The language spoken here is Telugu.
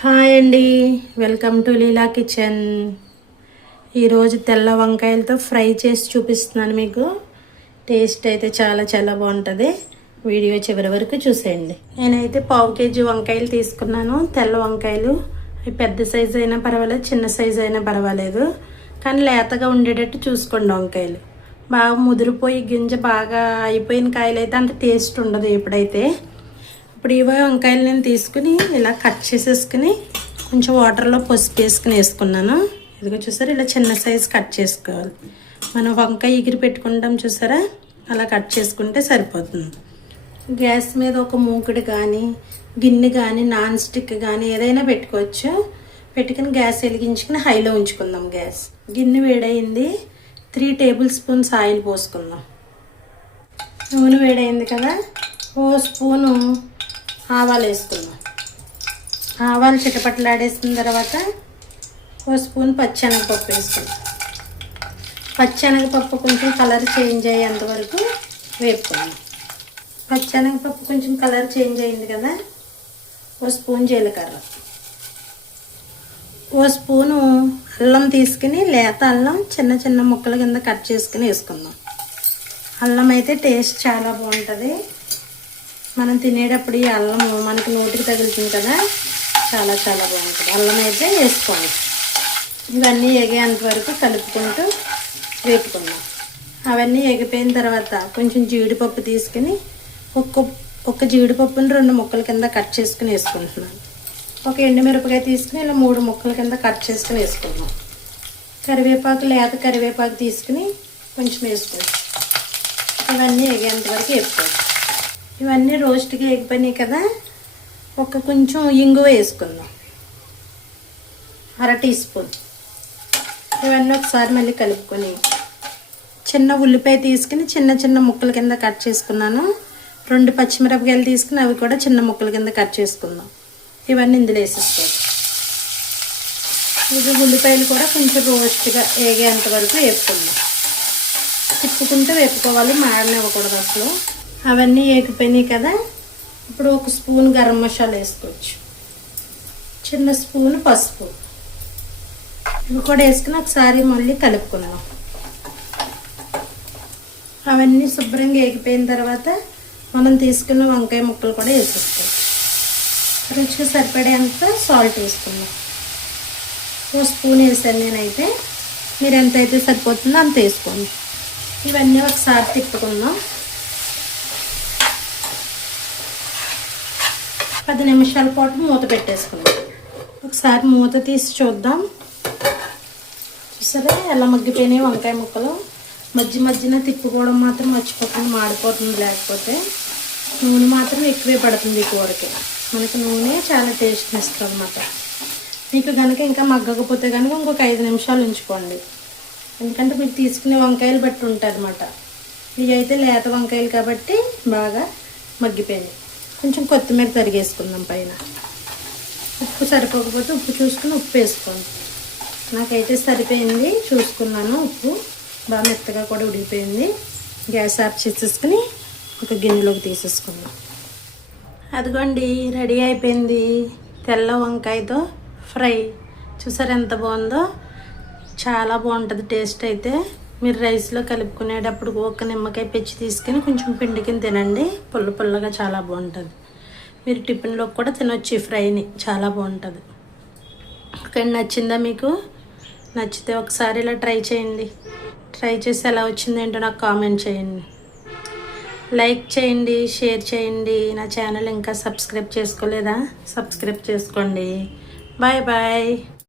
హాయ్ అండి. వెల్కమ్ టు లీలా కిచెన్ ఈరోజు తెల్ల వంకాయలతో ఫ్రై చేసి చూపిస్తున్నాను మీకు. టేస్ట్ అయితే చాలా చాలా బాగుంటుంది. వీడియో చివరి వరకు చూసేయండి. నేనైతే పావు కేజీ వంకాయలు తీసుకున్నాను. తెల్ల వంకాయలు. పెద్ద సైజు అయినా పర్వాలేదు చిన్న సైజు అయినా పర్వాలేదు. కానీ లేతగా ఉండేటట్టు చూసుకోండి వంకాయలు. బాగా ముదిరిపోయి గింజ బాగా అయిపోయిన కాయలు అయితే అంత టేస్ట్ ఉండదు ఎప్పుడైతే. ఇప్పుడు ఇవే వంకాయలు నేను తీసుకుని ఇలా కట్ చేసేసుకుని కొంచెం వాటర్లో పసుపు వేసుకుని వేసుకున్నాను. ఇదిగో చూసారా ఇలా చిన్న సైజ్ కట్ చేసుకోవాలి. మనం వంకాయ ఎగిరి పెట్టుకుంటాం చూసారా అలా కట్ చేసుకుంటే సరిపోతుంది. గ్యాస్ మీద ఒక మూకుడు కానీ గిన్నె కానీ నాన్ స్టిక్ కానీ ఏదైనా పెట్టుకోవచ్చు. పెట్టుకుని గ్యాస్ వెలిగించుకుని హైలో ఉంచుకుందాం గ్యాస్. గిన్నె వేడైంది త్రీ టేబుల్ స్పూన్స్ ఆయిల్ పోసుకుందాం. నూనె వేడైంది కదా ఓ స్పూను ఆవాలు వేసుకుందాం ఆవాలు చిటపట్లాడేసిన తర్వాత ఓ స్పూన్ పచ్చెనగపప్పు వేసుకుందాం పచ్చెనగపప్పు కొంచెం కలర్ చేంజ్ అయ్యేంత వరకు వేపుకుందాం పచ్చెనగపప్పు కొంచెం కలర్ చేంజ్ అయింది కదా ఓ స్పూన్ జీలకర్ర. ఓ స్పూను అల్లం తీసుకుని లేత అల్లం చిన్న చిన్న ముక్కల కింద కట్ చేసుకుని వేసుకుందాం. అల్లం అయితే టేస్ట్ చాలా బాగుంటుంది. మనం తినేటప్పుడు ఈ అల్లం మనకి నోటికి తగులుతుంది కదా చాలా చాలా బాగుంటుంది. అల్లం అయితే వేసుకోండి. ఇవన్నీ ఎగేంత వరకు కలుపుకుంటూ వేపుకుందాం. అవన్నీ ఎగిపోయిన తర్వాత కొంచెం జీడిపప్పు తీసుకుని ఒక్క ఒక్క జీడిపప్పుని రెండు ముక్కల కింద కట్ చేసుకుని వేసుకుంటున్నాను. ఒక ఎండుమిరపకాయ తీసుకుని ఇలా మూడు ముక్కల కింద కట్ చేసుకుని వేసుకుందాం. కరివేపాకు లేత కరివేపాకు తీసుకుని కొంచెం వేసుకోవచ్చు ఇవన్నీ ఎగేంత వరకు వేసుకోవచ్చు ఇవన్నీ రోస్ట్గా ఎగిపోయినాయి కదా ఒక కొంచెం ఇంగువ వేసుకుందాం. అర టీ స్పూన్. ఇవన్నీ ఒకసారి మళ్ళీ కలుపుకొని చిన్న ఉల్లిపాయ తీసుకుని చిన్న చిన్న ముక్కల కింద కట్ చేసుకున్నాను. రెండు పచ్చిమిరపకాయలు తీసుకుని అవి కూడా చిన్న ముక్కల కింద కట్ చేసుకుందాం. ఇవన్నీ ఇందులో వేసేసుకోవాలి. ఇది ఉల్లిపాయలు కూడా కొంచెం రోస్ట్గా వేగేంత వరకు వేపుకుందాం. తిప్పుకుంటూ వేపుకోవాలి మాడనివ్వకూడదు అసలు. అవన్నీ వేగిపోయినాయి కదా. ఇప్పుడు ఒక స్పూన్ గరం మసాలా వేసుకోవచ్చు. చిన్న స్పూన్ పసుపు. ఇవి కూడా వేసుకుని ఒకసారి మళ్ళీ కలుపుకున్నాం అవన్నీ శుభ్రంగా వేగిపోయిన తర్వాత మనం తీసుకున్న వంకాయ ముక్కలు కూడా వేసేసుకోవచ్చు రుచికి సరిపడేంత సాల్ట్ వేసుకుందాం. ఓ స్పూన్ వేసాను నేనైతే. మీరు ఎంత అయితే సరిపోతుందో అంత వేసుకోండి. ఇవన్నీ ఒకసారి తిప్పుకుందాం. పది నిమిషాల పాటు మూత పెట్టేసుకున్నాం. ఒకసారి మూత తీసి చూద్దాం. చూసారా? ఎలా మగ్గిపోయినాయి వంకాయ ముక్కలు? మధ్య మధ్యన తిప్పుకోవడం మాత్రం మర్చిపోతుంది మాడిపోతుంది లేకపోతే నూనె మాత్రం ఎక్కువే పడుతుంది కూరకి. మనకి నూనె చాలా టేస్ట్ ఇస్తుంది అనమాట మీకు కనుక ఇంకా మగ్గకపోతే కనుక ఇంకొక ఐదు నిమిషాలు ఉంచుకోండి. ఎందుకంటే మీరు తీసుకునే వంకాయలు బట్టి ఉంటుంది అనమాట ఇవి అయితే లేత వంకాయలు కాబట్టి బాగా మగ్గిపోయినాయి. కొంచెం కొత్తిమీర తరిగేసుకుందాం పైన. ఉప్పు సరిపోకపోతే ఉప్పు చూసుకుని ఉప్పు వేసుకోండి. నాకైతే సరిపోయింది. చూసుకున్నాను ఉప్పు. బాగా మెత్తగా కూడా ఉడికిపోయింది. గ్యాస్ ఆఫ్ చేసేసుకుని ఒక గిన్నెలోకి తీసేసుకుందాం. అదిగోండి రెడీ అయిపోయింది. తెల్ల వంకాయతో ఫ్రై. చూసారు ఎంత బాగుందో? చాలా బాగుంటుంది టేస్ట్ అయితే. మీరు రైస్లో కలుపుకునేటప్పుడు ఒక నిమ్మకాయ పెచ్చి తీసుకుని కొంచెం పిండికిని తినండి. పుల్ల పుల్లగా చాలా బాగుంటుంది. మీరు టిఫిన్లో కూడా తినొచ్చు ఈ ఫ్రైని. చాలా బాగుంటుంది. ఓకే నచ్చిందా మీకు? నచ్చితే ఒకసారి ఇలా ట్రై చేయండి. ట్రై చేసి ఎలా వచ్చింది ఏంటో నాకు కామెంట్ చేయండి. లైక్ చేయండి షేర్ చేయండి. నా ఛానల్ ఇంకా సబ్స్క్రైబ్ చేసుకోలేదా? సబ్స్క్రైబ్ చేసుకోండి. Bye bye.